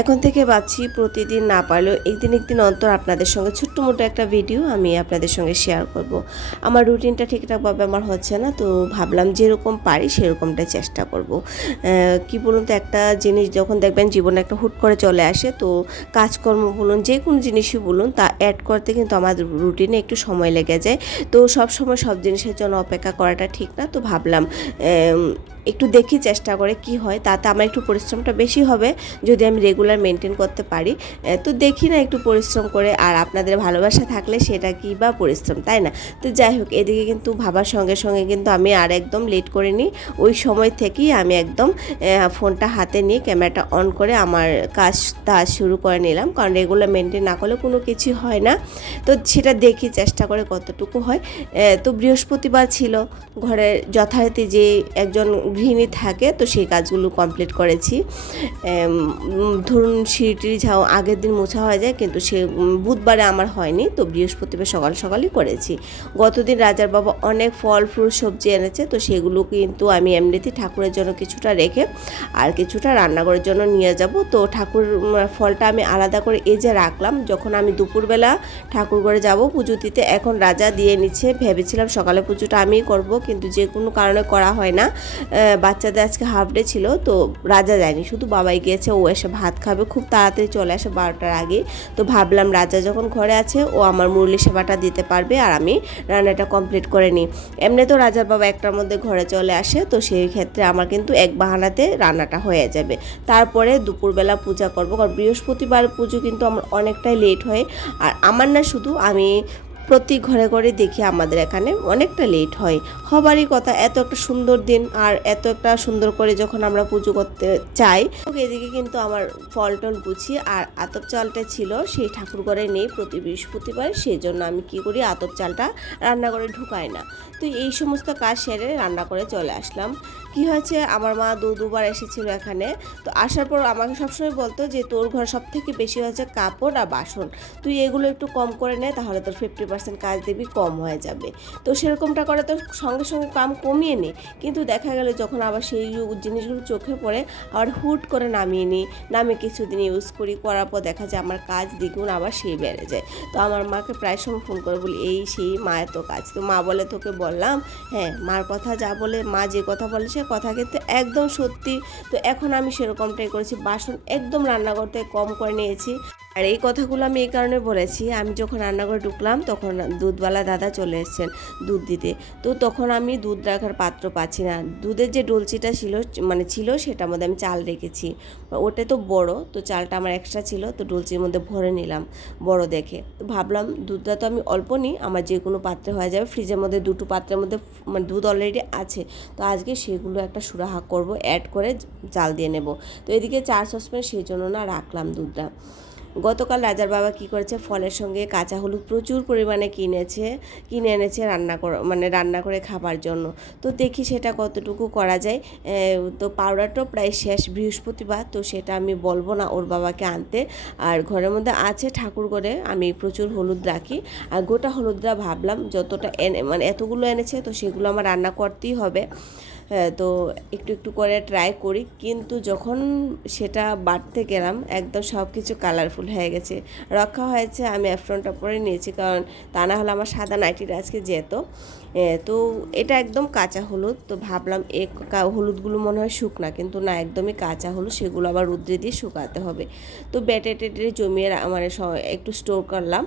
এখন থেকে ভাবছি প্রতিদিন না পারলেও একদিন অন্তর আপনাদের সঙ্গে ছোট্ট মোটো একটা ভিডিও আমি আপনাদের সঙ্গে শেয়ার করব। আমার রুটিনটা ঠিকঠাকভাবে আমার হচ্ছে না, তো ভাবলাম যেরকম পারি সেরকমটাই চেষ্টা করব। কি বলুন তো, একটা জিনিস যখন দেখবেন জীবনে একটা হুট করে চলে আসে, তো কাজকর্ম বলুন যে কোনো জিনিসই বলুন তা অ্যাড করতে কিন্তু আমার রুটিনে একটু সময় লেগে যায়। তো সব সময় সব জিনিসের জন্য অপেক্ষা করাটা ঠিক না, তো ভাবলাম একটু দেখি চেষ্টা করে কি হয়, তাতে আমার একটু পরিশ্রমটা বেশি হবে যদি আমি রেগুলার মেনটেন করতে পারি। তো দেখি না একটু পরিশ্রম করে, আর আপনাদের ভালোবাসা থাকলে সেটা কি বা পরিশ্রম, তাই না? তো যাই হোক, এদিকে কিন্তু ভাবার সঙ্গে সঙ্গে কিন্তু আমি আর একদম লেট করিনি। ওই সময় থেকেই আমি একদম ফোনটা হাতে নিয়ে ক্যামেরাটা অন করে আমার কাজটা শুরু করে নিলাম, কারণ রেগুলার মেনটেন না করলে কোনো কিছু হয় না। তো সেটা দেখি চেষ্টা করে কতটুকু হয়। তো বৃহস্পতিবার ছিল, ঘরের যথারীতি যে একজন গৃহিণী থাকে, তো সেই কাজগুলো কমপ্লিট করেছি। ধরুন সিঁড়িটি ঝাও আগের দিন মোছা হয়ে যায়, কিন্তু সে বুধবারে আমার হয়নি, তো বৃহস্পতিবার সকাল সকালই করেছি। গতদিন রাজার বাবা অনেক ফল ফ্রুট সবজি এনেছে, তো সেগুলো কিন্তু আমি এমনিতেই ঠাকুরের জন্য কিছুটা রেখে আর কিছুটা রান্নাঘরের জন্য নিয়ে যাব। তো ঠাকুর ফলটা আমি আলাদা করে এই যে রাখলাম, যখন আমি দুপুরবেলা ঠাকুর ঘরে যাব পুজো দিতে। এখন রাজা দিয়ে নিচ্ছে, ভেবেছিলাম সকালে পুজোটা আমিই করব, কিন্তু যে কোনো কারণে করা হয় না। বাচ্চাদের আজকে হাফ ডে ছিল, তো রাজা যায়নি, শুধু বাবাই গিয়েছে। ও এসে ভাত খাবে, খুব তাড়াতাড়ি চলে আসে 12টার আগে। তো ভাবলাম রাজা যখন ঘরে আছে, ও আমার মুরলি সেবাটা দিতে পারবে আর আমি রান্নাটা কমপ্লিট করে নিই। এমনি তো রাজার বাবা একটার মধ্যে ঘরে চলে আসে, তো সেই ক্ষেত্রে আমার কিন্তু এক বাহানাতে রান্নাটা হয়ে যাবে। তারপরে দুপুরবেলা পূজা করব, কারণ বৃহস্পতিবার পুজো কিন্তু আমার অনেকটাই লেট হয়। আর আমার না, শুধু আমি প্রতি ঘরে ঘরে দেখি আমাদের এখানে অনেকটা লেট হয়। হবারই কথা, এত একটা সুন্দর দিন আর এত একটা সুন্দর করে যখন আমরা পুজো করতে চাই। এদিকে কিন্তু আমার ফল টল গুছিয়ে আর আতপ চালটা ছিল, সেই ঠাকুর ঘরে নেই প্রতি বৃহস্পতিবার, সেই জন্য আমি কি করি, আতপ চালটা রান্নাঘরে ঢুকাই না। তো এই সমস্ত কাজ সেরে রান্না করে চলে আসলাম। কি হয়েছে, আমার মা দুবার এসেছিল এখানে। তো আসার পর আমাকে সবসময় বলতো যে তোর ঘর সব থেকে বেশি হচ্ছে কাপড় আর বাসন, তুই এগুলো একটু কম করে নে, তাহলে তোর 50% কাজ দিবি কম হয়ে যাবে। তো সেরকমটা করে তো সঙ্গে সঙ্গে কাম কমিয়ে নিই, কিন্তু দেখা গেল যখন আবার সেই জিনিসগুলো চোখে পড়ে, আবার হুট করে নামিয়ে নিই। নামিয়ে কিছুদিন ইউজ করার পর দেখা যায় আমার কাজ দ্বিগুণ আবার সেই বেড়ে যায়। তো আমার মাকে প্রায় সময় ফোন করে বলি, এই সেই মা এত কাজ। তো মা বলে, তোকে বললাম, হ্যাঁ মার কথা যা বলে, মা যে কথা বলে সে কথা কিন্তু একদম সত্যি। তো এখন আমি সেরকমটাই করেছি, বাসন একদম রান্নাঘর থেকে কম করে নিয়েছি। আর এই কথাগুলো আমি এই কারণে বলেছি, আমি যখন রান্নাঘরে ঢুকলাম তখন দুধওয়ালা দাদা চলে এসেছেন দুধ দিতে। তো তখন আমি দুধ রাখার পাত্র পাচ্ছি না। দুধের যে ডলচিটা ছিল সেটার মধ্যে আমি চাল রেখেছি, ওটা তো বড়, তো চালটা আমার এক্সট্রা ছিল, তো ডলচির মধ্যে ভরে নিলাম বড় দেখে। তো ভাবলাম দুধটা তো আমি অল্প নিই, আমার যে কোনো পাত্রে হয়ে যাবে। ফ্রিজের মধ্যে দুটো পাত্রের মধ্যে মানে দুধ অলরেডি আছে, তো আজকে সেগুলো একটা সুরাহা করব, অ্যাড করে চাল দিয়ে নেব। তো এদিকে 4 সসপ্যান সেই জন্য না রাখলাম দুধটা। গতকাল রাজার বাবা কি করেছে, ফলের সঙ্গে কাঁচা হলুদ প্রচুর পরিমাণে কিনে এনেছে রান্না করে খাবার জন্য। তো দেখি সেটা কতটুকু করা যায়। তো পাউডারটাও প্রায় শেষ বৃহস্পতিবার, তো সেটা আমি বলবো না ওর বাবাকে আনতে। আর ঘরের মধ্যে আছে ঠাকুর ঘরে আমি প্রচুর হলুদ রাখি, আর গোটা হলুদটা ভাবলাম যতটা এতগুলো এনেছে, তো সেগুলো আমার রান্না করতেই হবে। তো একটু একটু করে ট্রাই করি, কিন্তু যখন সেটা বাটতে গেলাম একদম সব কিছু কালারফুল হয়ে গেছে। রক্ষা হয়েছে আমি অ্যাফ্রনটা পরে নিয়েছি, কারণ তা না হলে আমার সাদা নাইটিটা আজকে যেত। তো এটা একদম কাঁচা হলুদ, তো ভাবলাম হলুদগুলো মনে হয় শুকনা, কিন্তু না, একদমই কাঁচা হলুদ, সেগুলো আবার রোদ্রে দিয়ে শুকাতে হবে। তো বেটে জমিয়ে একটু স্টোর করলাম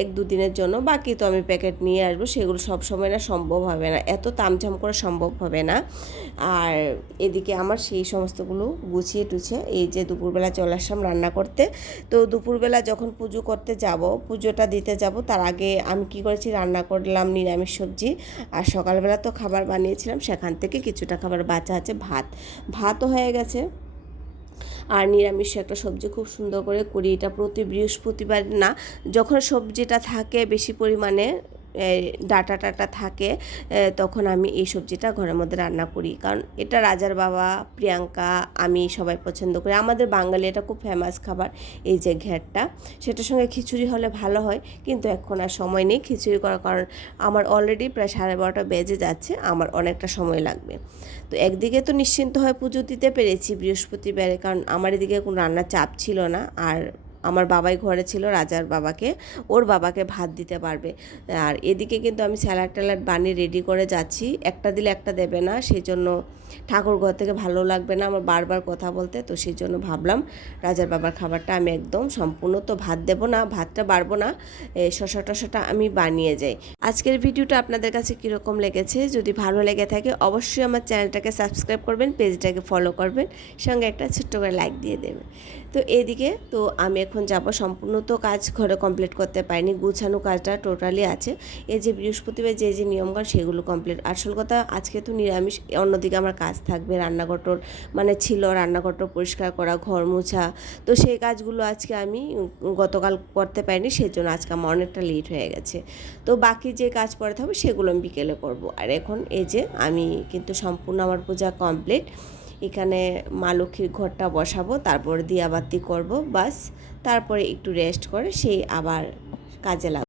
1-2 দিনের জন্য। বাকি তো আমি প্যাকেট নিয়ে আসবো, সেগুলো সব সময় না সম্ভব হবে না, এত তামঝাম করে সম্ভব হবে না। আর এদিকে আমার সেই সমস্তগুলো গুছিয়ে টুছে এই যে দুপুরবেলা চলে আসলাম রান্না করতে। তো দুপুরবেলা যখন পুজোটা দিতে যাব, তার আগে আমি কি করেছি, রান্না করলাম নিরামিষ সবজি। আর সকালবেলা তো খাবার বানিয়েছিলাম, সেখান থেকে কিছুটা খাবার বাঁচা আছে, ভাতও হয়ে গেছে। আর নিরামিষ একটা সবজি খুব সুন্দর করে করি, এটা প্রতি বৃহস্পতিবার না, যখন সবজিটা থাকে বেশি পরিমাণে ডাটা টাটা থাকে তখন আমি এই সবজিটা ঘরের মধ্যে রান্না করি, কারণ এটা রাজার বাবা, প্রিয়াঙ্কা, আমি সবাই পছন্দ করি। আমাদের বাঙালি এটা খুব ফেমাস খাবার, এই যে ঘ্যাটটা। সেটার সঙ্গে খিচুড়ি হলে ভালো হয়, কিন্তু এখন আর সময় নেই খিচুড়ি করার, কারণ আমার অলরেডি প্রায় 12:30 বেজে যাচ্ছে, আমার অনেকটা সময় লাগবে। তো একদিকে তো নিশ্চিন্ত হয়ে পুজো দিতে পেরেছি বৃহস্পতিবারে, কারণ আমার এদিকে কোনো রান্নার চাপ ছিল না। আর আমার বাবাই ঘরে ছিল, রাজার বাবাকে, ওর বাবাকে ভাত দিতে পারবে। আর এদিকে কিন্তু আমি স্যালাড ট্যালাড বানিয়ে রেডি করে যাচ্ছি, একটা দিলে একটা দেবে না, সেই জন্য ঠাকুর ঘর থেকে ভালো লাগবে না আমার বারবার কথা বলতে। তো সেই জন্য ভাবলাম রাজার বাবার খাবারটা আমি একদম সম্পূর্ণ তো ভাত দেবো না, ভাতটা বাড়বো না, শশা টশাটা আমি বানিয়ে যাই। আজকের ভিডিওটা আপনাদের কাছে কীরকম লেগেছে? যদি ভালো লেগে থাকে অবশ্যই আমার চ্যানেলটাকে সাবস্ক্রাইব করবেন, পেজটাকে ফলো করবেন, সঙ্গে একটা ছোট্ট করে লাইক দিয়ে দেবেন। তো এদিকে তো আমি এখন যাব, সম্পূর্ণ তো কাজ ঘরে কমপ্লিট করতে পারিনি, গুছানো কাজটা টোটালি আছে। এই যে বৃহস্পতিবার যে যে নিয়মকানুন সেগুলো কমপ্লিট। আসল কথা আজকে তো নিরামিষ, অন্যদিকে আমার কাজ থাকবে, রান্নাঘরটোর মানে ছিল রান্নাঘরটো পরিষ্কার করা, ঘর মোছা। তো সেই কাজগুলো আজকে আমি গতকাল করতে পারিনি, সেজন্য আজকে আমার অনেকটা লেট হয়ে গেছে। তো বাকি যে কাজ পড়ে থাকবে সেগুলো আমি বিকেলে করব। আর এখন এই যে আমি কিন্তু সম্পূর্ণ আমার পূজা কমপ্লিট। এখানে মা লক্ষ্মীর ঘরটা বসাবো, তারপর দিয়াবাতি করব, বাস তারপরে একটু রেস্ট করে সেই আবার কাজে লাগবো।